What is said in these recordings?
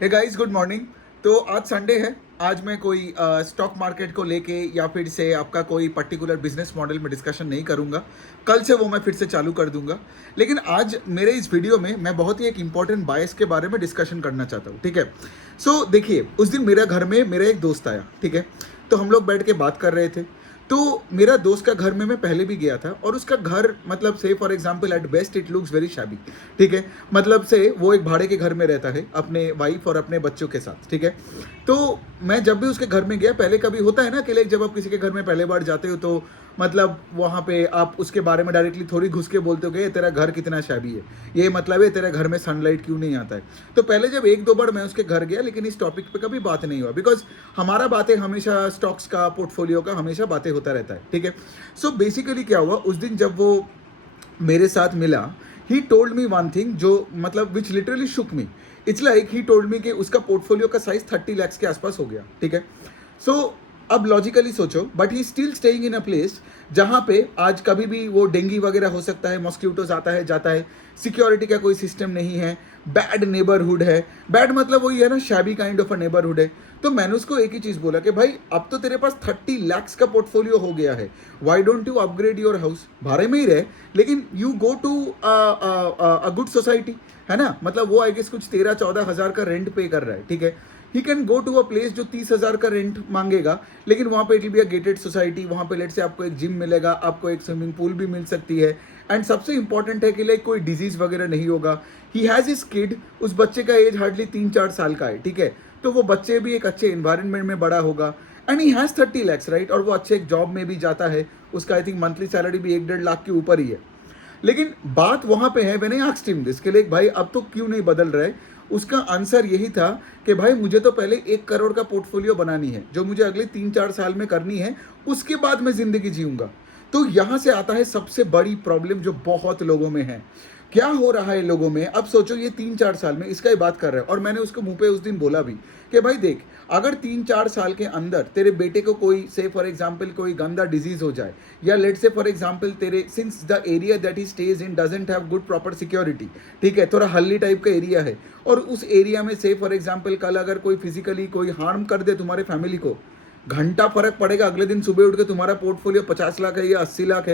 Hey guys, good morning. तो आज Sunday है। आज मैं कोई स्टॉक मार्केट को लेके या फिर से आपका कोई पर्टिकुलर बिजनेस मॉडल में डिस्कशन नहीं करूंगा। कल से वो मैं फिर से चालू कर दूंगा। लेकिन आज मेरे इस वीडियो में मैं बहुत ही एक इंपॉर्टेंट बायस के बारे में डिस्कशन करना चाहता हूँ, ठीक है। सो देखिए, उस दिन मेरे घर में मेरा एक दोस्त आया, ठीक है। तो हम लोग बैठ के बात कर रहे थे। तो मेरा दोस्त का घर में मैं पहले भी गया था और उसका घर मतलब से for example at best it looks very shabby, ठीक है। मतलब से वो एक भाड़े के घर में रहता है अपने वाइफ और अपने बच्चों के साथ, ठीक है। तो मैं जब भी उसके घर में गया, पहले कभी होता है ना कि लाइक जब आप किसी के घर में पहले बार जाते हो तो मतलब वहाँ पे आप उसके बारे में डायरेक्टली थोड़ी घुस के बोलते हो कि ये तेरा घर कितना शैबी है, ये मतलब है तेरे घर में सनलाइट क्यों नहीं आता है। तो पहले जब एक दो बार मैं उसके घर गया, लेकिन इस टॉपिक पे कभी बात नहीं हुआ, बिकॉज हमारा बातें हमेशा स्टॉक्स का, पोर्टफोलियो का हमेशा बातें होता रहता है, ठीक है। सो बेसिकली क्या हुआ उस दिन जब वो मेरे साथ मिला, he told me one thing जो मतलब which literally shook me. It's like he told me कि उसका पोर्टफोलियो का साइज 30 lakhs के आसपास हो गया, ठीक है। सो अब लॉजिकली सोचो, but he still staying in a place जहाँ पे आज कभी भी वो डेंगी वगैरह हो सकता है, मॉस्क्यूटोज आता है जाता है, सिक्योरिटी का कोई सिस्टम नहीं है, बैड नेबरहुड है। बैड मतलब वही है ना, shabby kind of a neighbourhood है। तो मैंने उसको एक ही चीज़ बोला कि भाई अब तो तेरे पास 30 lakhs का पोर्टफोलियो हो गया है, why don't you upgrade your house. भाड़े में ही रहे, लेकिन you go to a good society, है ना। मतलब वो आई गेस कुछ 13-14 हज़ार का रेंट पे कर रहा है, ठीक है। He can go to a place जो 30 हज़ार का रेंट मांगेगा, लेकिन वहाँ पे it will be a gated society. वहाँ पे लेट से आपको एक जिम मिलेगा, आपको एक स्विमिंग पूल भी मिल सकती है, एंड सबसे इंपॉर्टेंट है कि लाइक कोई डिजीज वगैरह नहीं होगा। ही हैज़ हिज किड, उस बच्चे का एज हार्डली 3-4 साल का है, ठीक है। तो वो बच्चे भी एक अच्छे इन्वायरमेंट में बड़ा होगा, and he has 30 lakhs, right. और वो अच्छे एक जॉब में भी जाता है, उसका आई थिंक मंथली सैलरी भी 1-1.5 लाख के ऊपर ही है। लेकिन बात वहां पे है, मैंने आस्क्ड हिम दिस के लिए भाई अब तो क्यों नहीं बदल रहा है। उसका आंसर यही था कि भाई मुझे तो पहले 1 करोड़ का पोर्टफोलियो बनानी है, जो मुझे अगले 3-4 साल में करनी है, उसके बाद मैं जिंदगी जीऊंगा। तो यहां से आता है सबसे बड़ी प्रॉब्लम जो बहुत लोगों में है। क्या हो रहा है लोगों में, अब सोचो ये 3-4 साल में इसका ही बात कर रहे हैं, और मैंने उसको मुंह पे उस दिन बोला भी कि भाई देख, अगर 3-4 साल के अंदर तेरे बेटे को कोई से फॉर एग्जाम्पल कोई गंदा डिजीज हो जाए, या लेट से फॉर एग्जाम्पल तेरे since the area that he stage in doesn't have good proper security, ठीक है, थोड़ा हल्ली टाइप का एरिया है, और उस एरिया में से फॉर एग्जाम्पल कल अगर कोई फिजिकली कोई हार्म कर दे तुम्हारे फैमिली को, घंटा फर्क पड़ेगा, अगले दिन सुबह उठ के तुम्हारा पोर्टफोलियो 50 लाख है या 80 लाख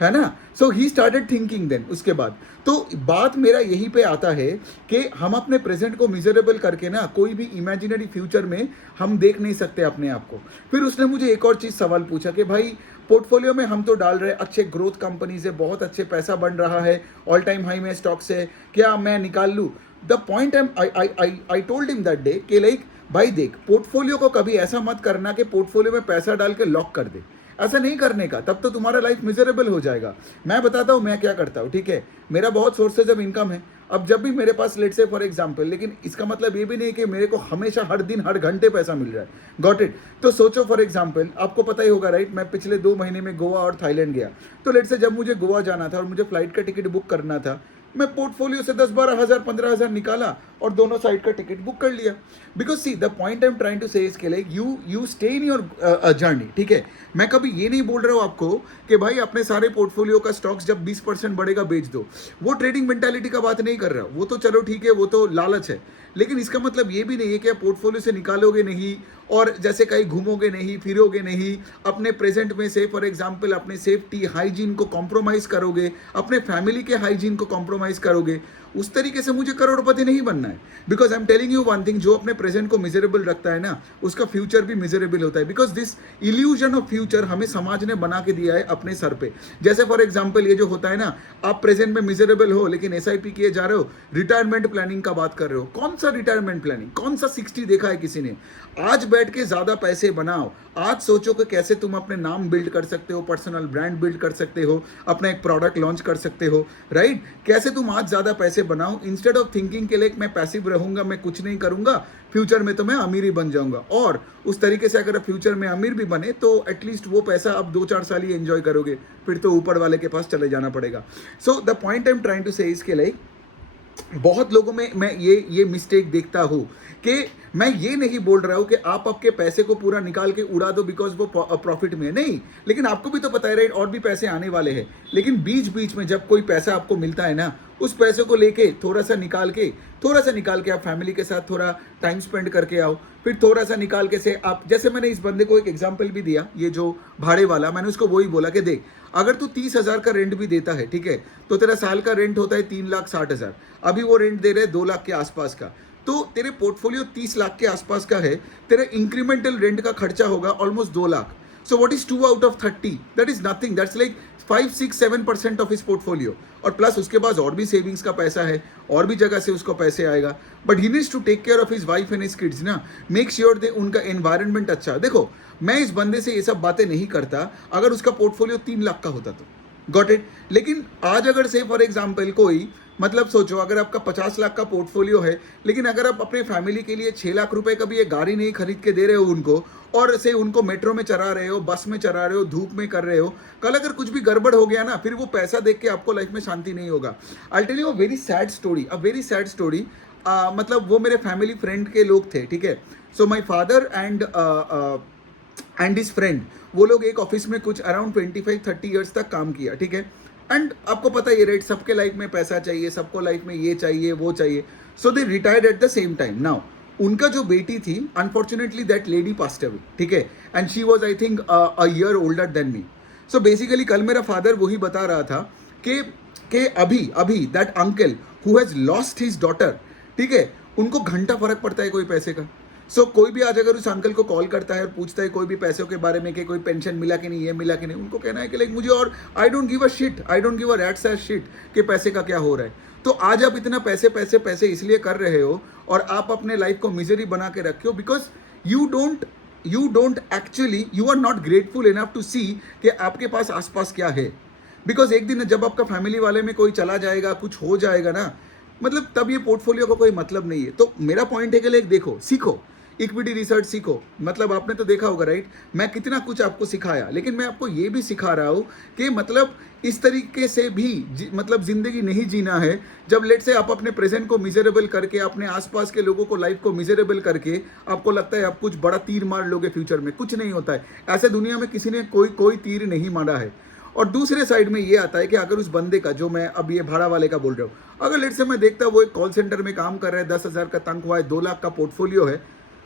है ना। सो ही स्टार्टेड थिंकिंग देन, उसके बाद तो बात मेरा यहीं पे आता है कि हम अपने प्रेजेंट को मिजरेबल करके ना कोई भी इमेजिनरी फ्यूचर में हम देख नहीं सकते अपने आप को। फिर उसने मुझे एक और चीज़ सवाल पूछा कि भाई पोर्टफोलियो में हम तो डाल रहे अच्छे ग्रोथ कंपनी से, बहुत अच्छे पैसा बन रहा है, ऑल टाइम हाई में स्टॉक से, क्या मैं निकाल लूँ। The point I told him that day कि लाइक भाई देख, पोर्टफोलियो को कभी ऐसा मत करना कि पोर्टफोलियो में पैसा डाल के लॉक कर दे। ऐसा नहीं करने का, तब तो तुम्हारा लाइफ मिजरेबल हो जाएगा। मैं बताता हूँ मैं क्या करता हूँ, ठीक है। मेरा बहुत सोर्सेज ऑफ इनकम है। अब जब भी मेरे पास लेट से फॉर एग्जांपल, लेकिन इसका मतलब ये भी नहीं कि मेरे को हमेशा हर दिन हर घंटे पैसा मिल रहा है, गॉट इट। तो सोचो फॉर एग्जांपल, आपको पता ही होगा राइट, मैं पिछले 2 महीने में गोवा और थाईलैंड गया। तो लेट से जब मुझे गोवा जाना था और मुझे फ्लाइट का टिकट बुक करना था, मैं पोर्टफोलियो से 10-12 हज़ार 15 हज़ार निकाला और दोनों साइड का टिकट बुक कर लिया। Because see the point I am trying to say इसके लिए you stay in your journey, ठीक है। मैं कभी ये नहीं बोल रहा हूँ आपको कि भाई अपने सारे पोर्टफोलियो का स्टॉक्स जब 20% बढ़ेगा बेच दो। वो ट्रेडिंग मेंटालिटी का बात नहीं कर रहा, वो तो चलो ठीक है, वो तो लालच है। लेकिन इसका मतलब ये भी नहीं है कि आप पोर्टफोलियो से निकालोगे नहीं और जैसे कहीं घूमोगे नहीं, फिरोगे नहीं, अपने प्रेजेंट में से फॉर एग्जांपल अपने सेफ्टी हाइजीन को कॉम्प्रोमाइज़ करोगे, अपने फैमिली के हाइजीन को कॉम्प्रोमाइज़ करोगे। उस तरीके से मुझे करोड़पति नहीं बनना है। Because I am telling you one thing, जो अपने प्रेजेंट को मिजरेबल रखता है ना, उसका फ्यूचर भी मिजरेबल होता है। Because this illusion of future हमें समाज ने बना के दिया है अपने सर पे। जैसे फॉर एग्जाम्पल ये जो होता है ना, आप प्रेजेंट में मिजरेबल हो लेकिन एसआईपी किए जा रहे हो, रिटायरमेंट प्लानिंग का बात कर रहे हो। कौन सा रिटायरमेंट प्लानिंग, कौन सा 60 देखा है किसी ने। आज बैठ के ज्यादा पैसे बनाओ, आज सोचो कि कैसे तुम अपने नाम बिल्ड कर सकते हो, पर्सनल ब्रांड बिल्ड कर सकते हो, अपना एक प्रोडक्ट लॉन्च कर सकते हो, राइट। कैसे तुम आज ज्यादा पैसे बनाओ, इंस्टेड ऑफ थिंकिंग के लिए मैं पैसिव रहूंगा, मैं कुछ नहीं करूंगा, फ्यूचर में तो मैं अमीर ही बन जाऊंगा। और उस तरीके से अगर फ्यूचर में अमीर भी बने तो एटलीस्ट वो पैसा अब 2-4 साल ही एंजॉय करोगे, फिर तो ऊपर वाले के पास चले जाना पड़ेगा। So the point I am trying to say इसके लिए बहुत लोगों में मैं ये मिस्टेक देखता हूँ कि मैं ये नहीं बोल रहा हूँ कि आप आपके पैसे को पूरा निकाल के उड़ा दो बिकॉज वो प्रॉफिट में है, नहीं। लेकिन आपको भी तो पता है राइट, और भी पैसे आने वाले हैं। लेकिन बीच बीच में जब कोई पैसा आपको मिलता है ना, उस पैसे को लेके थोड़ा सा निकाल के आप फैमिली के साथ थोड़ा टाइम स्पेंड करके आओ। फिर थोड़ा सा निकाल के से आप, जैसे मैंने इस बंदे को एक एग्जाम्पल भी दिया, ये जो भाड़े वाला, मैंने उसको वही बोला कि देख, अगर तू 30,000 का रेंट भी देता है, ठीक है, तो तेरा साल का रेंट होता है 3,60,000। अभी वो रेंट दे रहे 2 लाख के आसपास का, तो तेरे पोर्टफोलियो 30 लाख के आसपास का है। तेरा इंक्रीमेंटल रेंट का खर्चा होगा almost 2 lakh. So what is 2 out of 30? That is nothing, that's like 5-6-7% of his portfolio. और प्लस उसके पास और भी सेविंग्स का पैसा है, और भी जगह से उसको पैसे आएगा। But he needs to take care of his wife and his kids ना, मेक श्योर दे उनका एनवायरनमेंट अच्छा। देखो, मैं इस बंदे से ये सब बातें नहीं करता अगर उसका पोर्टफोलियो 3 लाख का होता तो, गॉट इट। लेकिन आज अगर से फॉर एग्जाम्पल कोई, मतलब सोचो अगर आपका 50 लाख का पोर्टफोलियो है, लेकिन अगर आप अपने फैमिली के लिए 6 लाख रुपए का भी एक गाड़ी नहीं खरीद के दे रहे हो उनको, और से उनको मेट्रो में चला रहे हो, बस में चला रहे हो, धूप में कर रहे हो, कल अगर कुछ भी गड़बड़ हो गया ना, फिर वो पैसा देख के आपको लाइफ में शांति नहीं होगा। I tell you a very sad story. मतलब वो मेरे फैमिली फ्रेंड के लोग थे, ठीक है। So my father and his friend, वो लोग एक ऑफिस में कुछ अराउंड 25-30 ईयर्स तक काम किया, ठीक है। एंड आपको पता है ये राइट, सबके लाइफ में पैसा चाहिए, सबको लाइफ में ये चाहिए वो चाहिए। So they retired at the same time. Now उनका जो बेटी थी, unfortunately that lady passed away, ठीक है, and she was I think a year older than me. So basically कल मेरा फादर वही बता रहा था कि अभी that uncle who has lost his daughter, ठीक है, उनको घंटा फर्क पड़ता है कोई पैसे का। सो कोई भी आज अगर उस अंकल को कॉल करता है और पूछता है कोई भी पैसों के बारे में कि कोई पेंशन मिला कि नहीं, ये मिला कि नहीं, उनको कहना है कि लाइक मुझे, और I don't give a rat's ass shit कि पैसे का क्या हो रहा है। तो आज आप इतना पैसे इसलिए कर रहे हो और आप अपने लाइफ को मिजरी बना के रखे हो because you don't actually, you are not grateful enough to see कि आपके पास आसपास क्या है। बिकॉज एक दिन जब आपका फैमिली वाले में कोई चला जाएगा, कुछ हो जाएगा ना, मतलब तब ये पोर्टफोलियो का कोई मतलब नहीं है। तो मेरा पॉइंट है कि लाइक देखो, सीखो, इक्विटी रिसर्च सीखो। मतलब आपने तो देखा होगा राइट, मैं कितना कुछ आपको सिखाया, लेकिन मैं आपको ये भी सिखा रहा हूँ कि मतलब इस तरीके से भी मतलब जिंदगी नहीं जीना है। जब लेट से आप अपने प्रेजेंट को मिजरेबल करके, अपने आसपास के लोगों को लाइफ को मिजरेबल करके आपको लगता है आप कुछ बड़ा तीर मार लोगे फ्यूचर में, कुछ नहीं होता है ऐसे। दुनिया में किसी ने कोई तीर नहीं मारा है। और दूसरे साइड में ये आता है कि अगर उस बंदे का, जो मैं अब ये भाड़ा वाले का बोल रहा हूँ, अगर लेट से मैं देखता वो एक कॉल सेंटर में काम कर रहा है, 10,000 का तनख्वाह है, 2 लाख का पोर्टफोलियो है,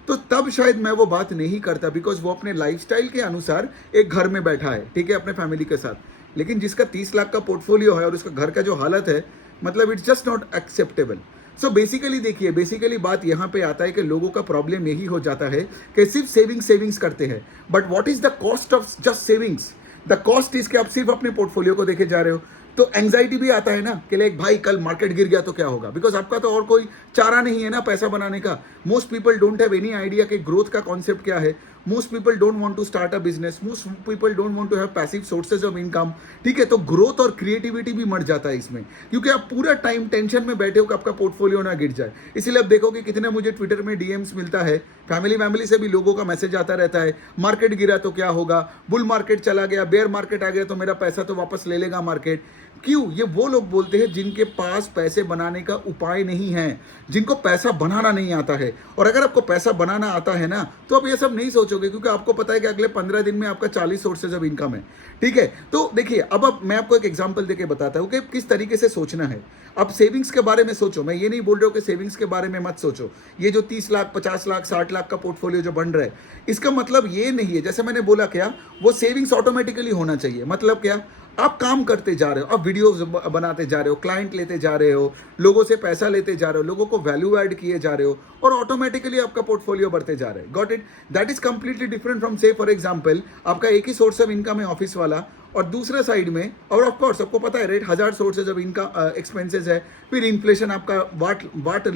तो तब शायद मैं वो बात नहीं करता बिकॉज वो अपने लाइफस्टाइल के अनुसार एक घर में बैठा है, ठीक है, अपने फैमिली के साथ। लेकिन जिसका 30 लाख का पोर्टफोलियो है और उसका घर का जो हालत है, मतलब it's just not acceptable. So basically देखिए, बेसिकली बात यहाँ पे आता है कि लोगों का प्रॉब्लम यही हो जाता है कि सिर्फ सेविंग्स करते हैं। But what is the cost of just savings? The cost is कि आप सिर्फ अपने पोर्टफोलियो को देखे जा रहे हो। तो एंग्जाइटी भी आता है ना कि लाइक भाई कल मार्केट गिर गया तो क्या होगा, बिकॉज आपका तो और कोई चारा नहीं है ना पैसा बनाने का। Most people don't have any idea कि ग्रोथ का कॉन्सेप्ट क्या है। Most people don't want to start a business, most people don't want to have passive sources of income, ठीक है। तो ग्रोथ और क्रिएटिविटी भी मर जाता है इसमें, क्योंकि आप पूरा टाइम टेंशन में बैठे हो कि आपका पोर्टफोलियो ना गिर जाए। इसीलिए आप देखोगे कितने मुझे ट्विटर में डीएम्स मिलता है, फैमिली से भी लोगों का मैसेज आता रहता है, मार्केट गिरा तो क्या होगा, बुल मार्केट चला गया, बेयर मार्केट आ गया तो मेरा पैसा तो वापस ले लेगा मार्केट। क्यों? ये वो लोग बोलते हैं जिनके पास पैसे बनाने का उपाय नहीं है, जिनको पैसा बनाना नहीं आता है। और अगर आपको पैसा बनाना आता है ना, तो आप ये सब नहीं सोचोगे, क्योंकि आपको पता है कि अगले 15 दिन में आपका 40 सोर्सेज ऑफ इनकम है, ठीक है। तो देखिए, अब मैं आपको एक एग्जांपल देके बताता हूँ कि किस तरीके से सोचना है। अब सेविंग्स के बारे में सोचो, मैं ये नहीं बोल रहा हूँ कि सेविंग्स के बारे में मत सोचो। ये जो 30 लाख, 50 लाख, 60 लाख का पोर्टफोलियो जो बन रहा है, इसका मतलब ये नहीं है, जैसे मैंने बोला क्या, वो सेविंग्स ऑटोमेटिकली होना चाहिए। मतलब क्या, आप काम करते जा रहे हो, आप वीडियोस बनाते जा रहे हो, क्लाइंट लेते जा रहे हो, लोगों से पैसा लेते जा रहे हो, लोगों को वैल्यू ऐड किए जा रहे हो, और ऑटोमेटिकली आपका पोर्टफोलियो बढ़ते जा रहा है। Got it? That is completely different from, से फॉर एग्जांपल, आपका एक ही सोर्स ऑफ इनकम है ऑफिस वाला, और दूसरे साइड में, और ऑफ कोर्स सबको पता है rate, 1000 sources of income expenses है, फिर इन्फ्लेशन आपका वाट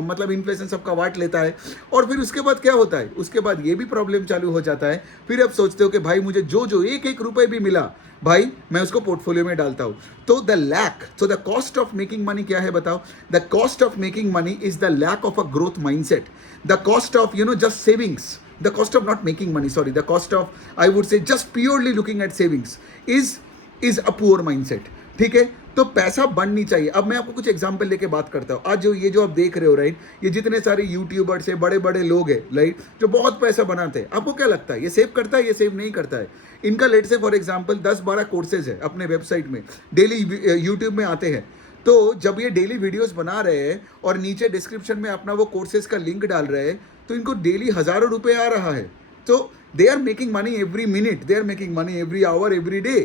मतलब इन्फ्लेशन सबका वाट लेता है। और फिर उसके बाद क्या होता है, उसके बाद ये भी प्रॉब्लम चालू हो जाता है। फिर आप सोचते हो कि भाई मुझे जो एक रुपए भी मिला भाई मैं उसको पोर्टफोलियो में डालता हूं। तो the cost of making money क्या है बताओ? The cost of making money is the lack of a growth mindset. The cost of just savings, the cost of not making money, sorry, the cost of, I would say, just purely looking at savings is a poor mindset, ठीक है। तो पैसा बननी चाहिए। अब मैं आपको कुछ एग्जांपल लेके बात करता हूँ। आज जो आप देख रहे हो राइट, ये जितने सारे यूट्यूबर्स है, बड़े बड़े लोग हैं राइट, जो बहुत पैसा बनाते हैं, आपको क्या लगता है ये सेव करता है, ये सेव नहीं करता है? इनका लेट से फॉर एग्जाम्पल 10-12 कोर्सेज है अपने वेबसाइट में, डेली यूट्यूब में आते हैं। तो जब ये डेली वीडियोस बना रहे हैं और नीचे डिस्क्रिप्शन में अपना वो कोर्सेज का लिंक डाल रहे हैं, तो इनको डेली हज़ारों रुपए आ रहा है। तो they are making money every minute, they are making money every hour, every day.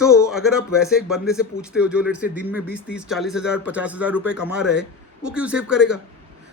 तो अगर आप वैसे एक बंदे से पूछते हो जो लेट से दिन में 20-30-40 हज़ार 50 हज़ार रुपए कमा रहे हैं, वो क्यों सेव करेगा?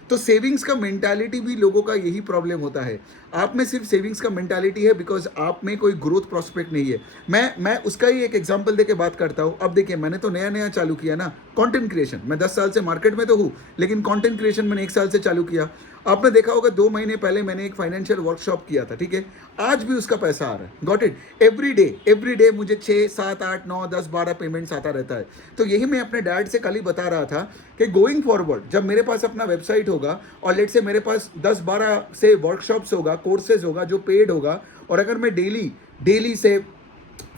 तो सेविंग्स का मेंटालिटी भी लोगों का यही प्रॉब्लम होता है। आप में सिर्फ सेविंग्स का मेंटालिटी है बिकॉज आप में कोई ग्रोथ प्रोस्पेक्ट नहीं है। मैं उसका ही एक एग्जांपल देके बात करता हूँ। अब देखिए, मैंने तो नया नया चालू किया ना कंटेंट क्रिएशन। मैं 10 साल से मार्केट में तो हूँ, लेकिन कंटेंट क्रिएशन मैंने 1 साल से चालू किया। आपने देखा होगा 2 महीने पहले मैंने एक फाइनेंशियल वर्कशॉप किया था, ठीक है? आज भी उसका पैसा आ रहा है, गॉट इट। एवरी डे मुझे 6, 7, 8, 9, 10, 12 पेमेंट्स आता रहता है। तो यही मैं अपने डैड से कल ही बता रहा था कि गोइंग फॉरवर्ड जब मेरे पास अपना वेबसाइट होगा और लेट से मेरे पास 10-12 से वर्कशॉप्स होगा, कोर्सेज होगा जो पेड होगा, और अगर मैं डेली से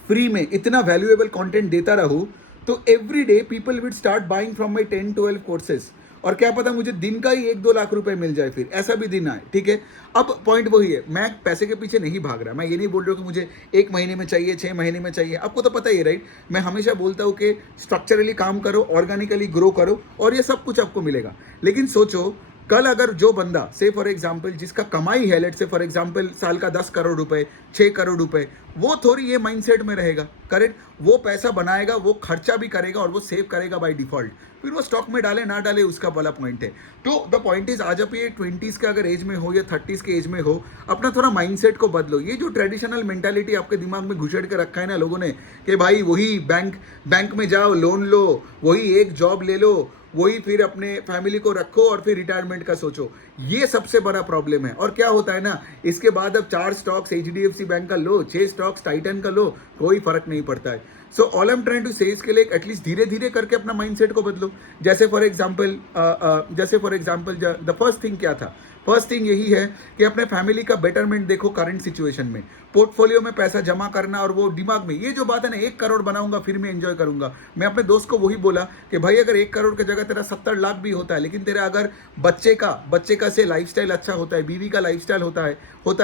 फ्री में इतना वैल्यूएबल कंटेंट देता रहूं, तो every day people will start buying from my 10-12 courses. और क्या पता मुझे दिन का ही 1-2 लाख रुपए मिल जाए, फिर ऐसा भी दिन आए, ठीक है? अब पॉइंट वही है, मैं पैसे के पीछे नहीं भाग रहा। मैं ये नहीं बोल रहा हूँ कि मुझे 1 महीने में चाहिए, 6 महीने में चाहिए। आपको तो पता ही है राइट, मैं हमेशा बोलता हूँ कि स्ट्रक्चरली काम करो, ऑर्गेनिकली ग्रो करो, और ये सब कुछ आपको मिलेगा। लेकिन सोचो, कल अगर जो बंदा से फॉर एग्जाम्पल जिसका कमाई है लेट से फॉर एग्जाम्पल साल का 10 करोड़ रुपए, 6 करोड़ रुपए, वो थोड़ी ये माइंडसेट में रहेगा, करेक्ट? वो पैसा बनाएगा, वो खर्चा भी करेगा और वो सेव करेगा बाय डिफॉल्ट। फिर वो स्टॉक में डाले ना डाले उसका बड़ा पॉइंट है। तो द पॉइंट इज, आज आप ये 20s के अगर एज में हो या 30s के एज में हो, अपना थोड़ा माइंडसेट को बदलो। ये जो ट्रेडिशनल मेंटालिटी आपके दिमाग में घुसेड़ के रखा है ना लोगों ने, कि भाई वही बैंक में जाओ, लोन लो, वही एक जॉब ले लो, वही फिर अपने फैमिली को रखो और फिर रिटायरमेंट का सोचो, ये सबसे बड़ा प्रॉब्लम है। और क्या होता है ना, इसके बाद अब 4 स्टॉक्स HDFC बैंक का लो, 6 स्टॉक्स टाइटन का लो, कोई फर्क नहीं पड़ता है। So all I am trying to say इसके लिए एटलीस्ट धीरे धीरे करके अपना माइंडसेट को बदलो। जैसे for example the first thing क्या था? फर्स्ट थिंग यही है कि अपने फैमिली का बेटरमेंट देखो करंट सिचुएशन में। पोर्टफोलियो में पैसा जमा करना, और वो दिमाग में ये जो बात है ना, 1 करोड़ बनाऊंगा फिर मैं एंजॉय करूंगा। मैं अपने दोस्त को वही बोला कि भाई अगर 1 करोड़ की जगह तेरा 70 लाख भी होता है, लेकिन तेरा अगर बच्चे का से लाइफस्टाइल अच्छा होता है, बीवी का लाइफस्टाइल होता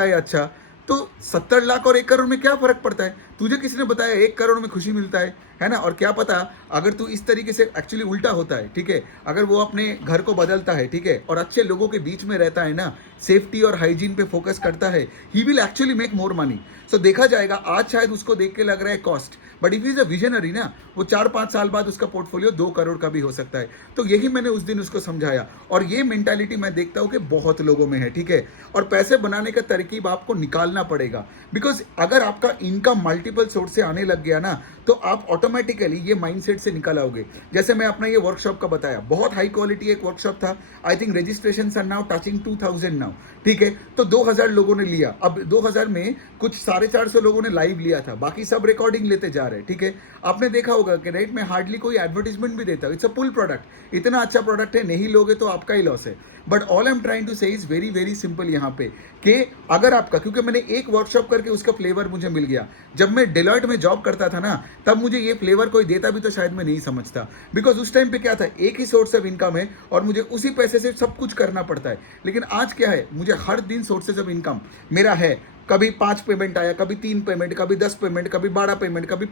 है अच्छा, तो 70 लाख और 1 करोड़ में क्या फर्क पड़ता है? तुझे किसने बताया 1 करोड़ में खुशी मिलता है ना? और क्या पता अगर तू इस तरीके से एक्चुअली उल्टा होता है, ठीक है, अगर वो अपने घर को बदलता है, ठीक है, और अच्छे लोगों के बीच में रहता है ना, सेफ्टी और हाइजीन पे फोकस करता है, he will actually make more money. So देखा जाएगा, आज शायद उसको देख के लग रहा है cost, but if is a visionary ना, वो 4-5 साल बाद उसका पोर्टफोलियो 2 करोड़ का भी हो सकता है। तो यही मैंने उस दिन उसको समझाया, और ये मेंटालिटी मैं देखता हूँ कि बहुत लोगों में है, ठीक है? और पैसे बनाने का तरकीब आपको निकालना पड़ेगा, बिकॉज अगर आपका इनकम मल्टीपल सोर्स से आने लग गया ना, तो आप ऑटोमेटिकली ये माइंडसेट से निकल आओगे। जैसे मैं अपना ये वर्कशॉप का बताया, बहुत हाई क्वालिटी एक वर्कशॉप था। I think registration are now touching 2000 now, ठीक है? तो 2000 लोगों ने लिया। अब 2000 में कुछ 450 लोगों ने लाइव लिया था, बाकी सब रिकॉर्डिंग लेते जा रहे हैं, ठीक है? आपने देखा होगा कि राइट, मैं हार्डली कोई एडवर्टीजमेंट भी देता हूँ। इट्स अ पुल प्रोडक्ट, इतना अच्छा प्रोडक्ट है, नहीं लोगे तो आपका ही लॉस है। But all I am trying to say is very very simple यहाँ पे, कि अगर आपका, क्योंकि मैंने एक वर्कशॉप करके उसका फ्लेवर मुझे मिल गया। जब मैं डेलॉयट में जॉब करता था ना, तब मुझे ये फ्लेवर कोई देता भी तो शायद मैं नहीं समझता, बिकॉज उस टाइम पे क्या था, एक ही सोर्स ऑफ इनकम है और मुझे उसी पैसे से सब कुछ करना पड़ता है। लेकिन आज क्या है, मुझे हर दिन सोर्सेज ऑफ इनकम मेरा है। कभी 5 पेमेंट आया, कभी 3 पेमेंट, कभी 10 पेमेंट, कभी 12 पेमेंट, कभी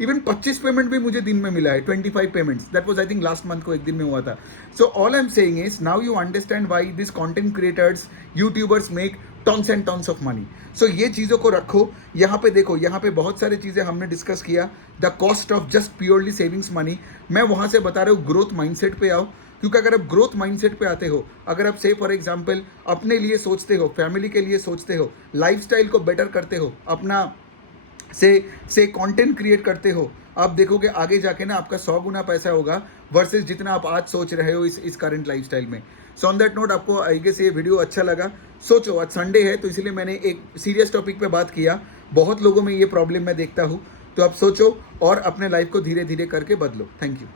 इवन 25 पेमेंट भी मुझे दिन में मिला है। 25 payments, that was I think last month को एक दिन में हुआ था। So all I am saying is, now you understand why this content creators, YouTubers make tons and tons of money. So ये चीज़ों को रखो। यहाँ पे देखो, यहाँ पे बहुत सारी चीज़ें हमने डिस्कस किया। The cost of just purely savings money, मैं वहाँ से बता रहा हूँ ग्रोथ माइंडसेट पे आओ। क्योंकि अगर आप ग्रोथ माइंडसेट पे आते हो, अगर आप से फॉर एग्जांपल अपने लिए सोचते हो, फैमिली के लिए सोचते हो, लाइफस्टाइल को बेटर करते हो, अपना से कंटेंट क्रिएट करते हो, आप देखोगे आगे जाके ना आपका 100 गुना पैसा होगा वर्सेस जितना आप आज सोच रहे हो इस करंट लाइफस्टाइल में। सो ऑन दैट नोट, आपको आई गेस ये वीडियो अच्छा लगा। सोचो, आज संडे है तो इसलिए मैंने एक सीरियस टॉपिक पे बात किया। बहुत लोगों में ये प्रॉब्लम मैं देखता हूँ, तो आप सोचो और अपने लाइफ को धीरे धीरे करके बदलो। Thank you.